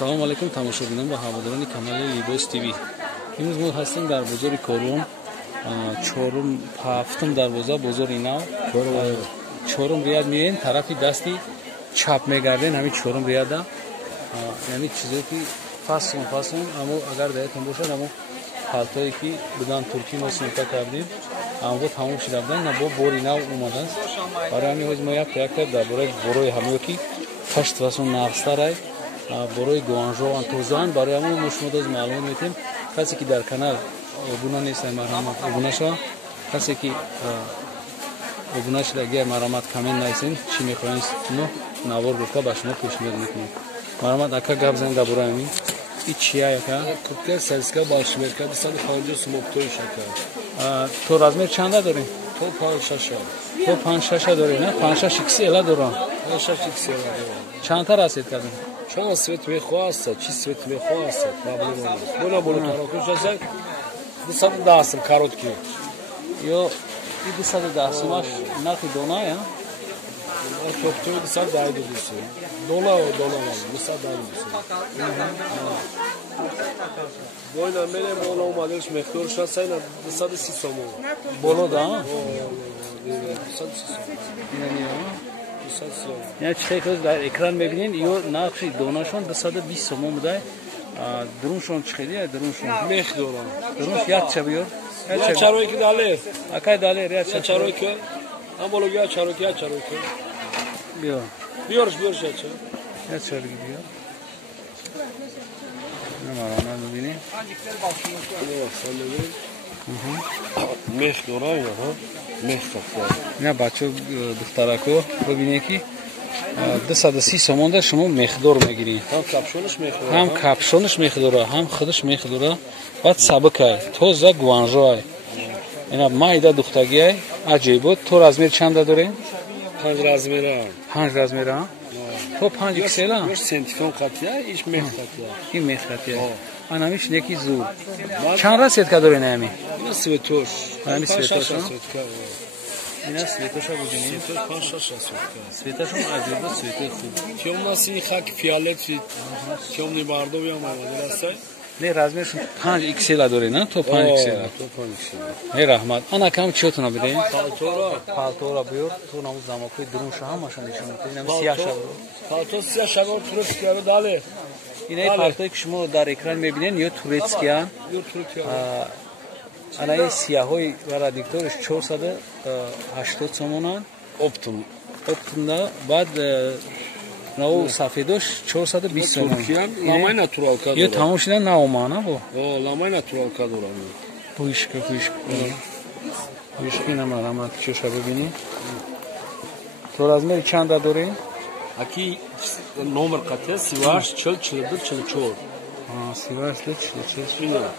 салом алайкум тамошобинон ва ҳаводорони канали Libos TV. Имрӯз мо ҳастем дар бозори Корум, ҳафтум дарвоза бозори нав. Чорум рияд меем, тарафи дасти чап мегардем, ҳамин чорум рияда. Яъни чизое ки фасон, аммо агар даятон бошад, аммо палтое ки будан турки мо синка кардем, аммо тамом шуда будан, ина бо бори нав омадааст. Барои ҳамин ҳоз мо як проектор дар бораи борои ҳамеё ки ҳашт фасон нағзтарай борои гуанжо антозан, барои ҳамин мо шумо доз маълумот метем. Касе ки дар канал обуна нест, марҳамат обуна шава. Касе ки обуна шуда агар марҳамат камент наисен, чӣ мехоҳем мо навор гуфта ба шумо пешниҳод мекунем. Марҳамат ака гап зан дар бораи ҳамин. И чия яка? Куртка сельска большмерка 250 сумоктои шакар. То размер чанда дорем? То 5-6. То 5-6 дорем, не? 5-6 XL дорам. 5-6 XL дорам. Чанда расед кардем? Чанд свет мехоҳаст, чи свет мехоҳаст, проблема нест. Бона боро тарокуш аст. 210 короткий. Ё и 210 сумаш нархи дона, я? Топтои 210 дола 210. Бойна мерем бола омадеш мехторш аст, на 230 сомон. Боло да? 230 сомон. Я чихоз дар экран мебинен, ё нақши донашон 220 сомон будай. Друншон чихеди, друншон мех дорам. Друнш як чабиёр. Я чаройки далер. Акай далер, я чаройки. Ам боло я чаройки. Биё. Биёрш я ча. Я чаройки биё. Намарана мебини. Мех дорам, мех тафа. Не бачо духтарако бибине ки 230 сомон да шумо мехдор мегиред. Ҳам капшонаш мехдора, ҳам худаш мехдора. Баъд сабукай, тоза гуанжоай. Ина майда духтагиай, аҷибот. То размер чанда дорем? 5 размера. 5 размера? То 5 XL? Ёш сентифон қатия, иш мех қатия. Ин мех қатия. Анамиш неки зур. Чанд расетка дорем ами? Ина светош. Ами светош. Ина светоша бубинем. 5-6 светка. Светошон аҷиба, светои хуб. Тёмнаси хак фиолет, тёмный бордовый ам авадаст. Не размершон 5 XL дорем, на? То 5 XL. То 5 XL. Не раҳмат. Ана кам чиётона бидем? Палтора биёр. То намуз замокои друнша ҳамашон нишон медиҳем. Ина 30 шабо. Палто 30 шабо турецкия дале. Ина палтое ки шумо дар экран мебинен, ё турецкия. Ё турецкия. Ана ин сияҳои радикториш 480 сомонанд. Оптумда. Баъд нао сафедош 420 сомон. Ламай натуралка дорад. Ё тамом шуда наомад, на бо? Ламай натуралка дорад. Пуишка. Пуишки намарамат чоша бибини. То размери чанда дорем? Аки номер қатия 38 42 44. 38 44.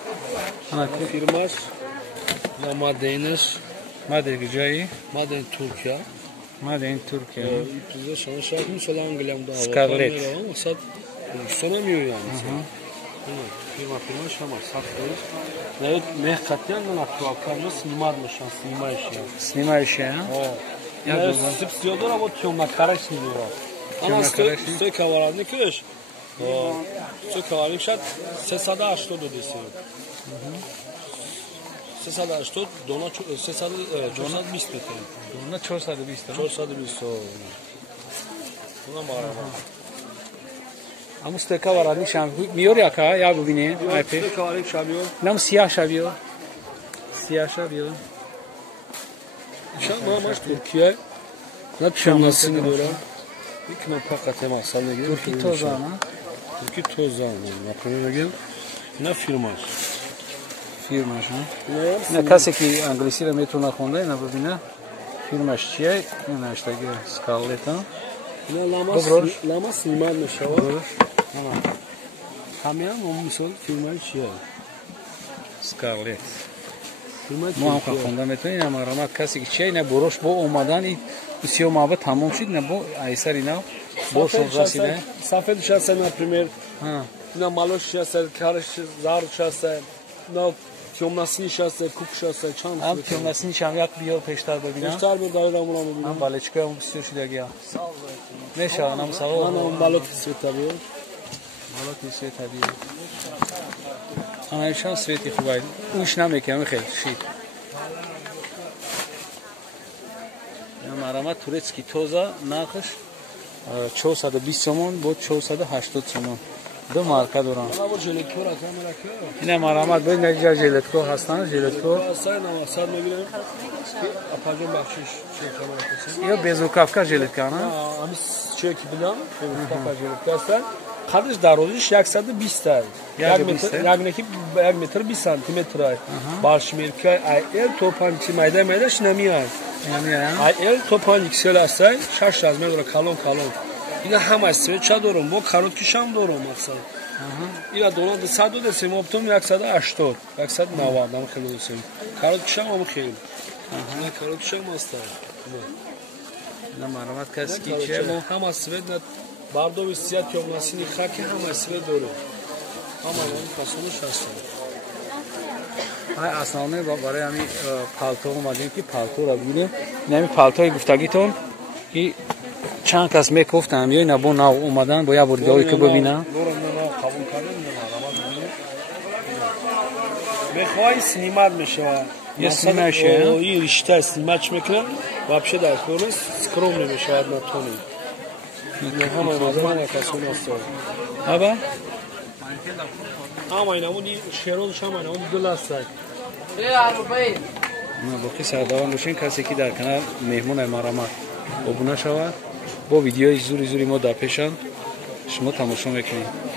Ана фирмаш Madeniş. Madeni ҷойи? Madeni Türkiye. Madeni Türkiye. İptize şana şarkı mesela Anglia'mda. Scarlett. Sad sonamıyor yani. Firma şama satıyor. Ne mehkatiyan na aktualkarno снимаешь, а? Я сипсиодор, а вот тёмна караш снимаю. Она стоит каварадный кеш. Стоит каварадный шат 380 до 10. 380 дона 420 метр. Дона 420. 420. Она марама. Аму стоит каварадный шам. Миёр яка, я бубине. Стоит каварадный шабиё. Нам сияҳ шабиё. Сияҳ шабиё. Мамаш Туркия. На пшамнасini дора. Ик на пақате масал неге. Турки тоза, на? Турки тоза. Например, на фирмаш. Фирмаш, на? На касе ки англисиро метавона хонда, ина бубина. Фирмаш чия? Ина аштаги Scarlett, а? Лама снимад мешава. Ҳамеам мисол фирмаи чия? Scarlett. мо ҳам хонда метавонем. Ина маромат касе ки чия? Ина борош бо омадан бисёр маҳбат тамом шуд. Ина бо айсар ина бошон расида. Сафедш аст, например. Ина малош аст, караш зарш аст. На тёмнасиниш аст, кукш аст, чанд. Ам тёмнасиниш ҳам як биё пештар бибинам. Пештар бо дарамона мебинам. Ам балечкаам бисёр шудагия. Мешава нам савол. Ана балот света биё. سویت هدیه همشان سویتی خوبه اوش نمیکنم خیلی شید مرامت تورецкий توزا نرخش 420 сомон بود 480 сомон دو مارکه دارن اینه مرامت باید نجا ژیلتکو هستن ژیلتکو یا безрукавка ژیلتکا نه چه کی بودم безрукавка ژیلتکا هستن قدش درازیش 120 است 1 متر 20 سانتی متر باشمیرکا ال توپانچی میدهش نمیاد ال توپانچی است 6 متر کالون اینا همه سویت چه دارم با کاروتکیش هم دارم مثلا اینا دولت 100 دستیم اپتوم 180 190 هم خیلی دستیم کاروتکیش هم خیلی نه کاروتکیش هم است نه مرامت کسی کی چه همه سویت باردو سیات یا ماشینی خاکی همه سویت دارم همه اون کسانش هستن های اسنامه برای همین پالتو اومدیم که پالتو را ببینیم نمی پالتوی گفتگیتون که چند کس میگفتن یا نبود نه اومدن با یا بردایی که ببینن میخوای سینمات میشه یه سینما میشه این رشته سینماچ میکنه вообще در کورس скромный میشه одна тони نه همه مزمان کسون است ابا همه اینا اون شیرونش همه اون دل است ما باقی سردوان باشین کسی که در کنار مهمون مرامت ابونه شود با ویدیوی زوری ما در پیشان شما تماشا میکنید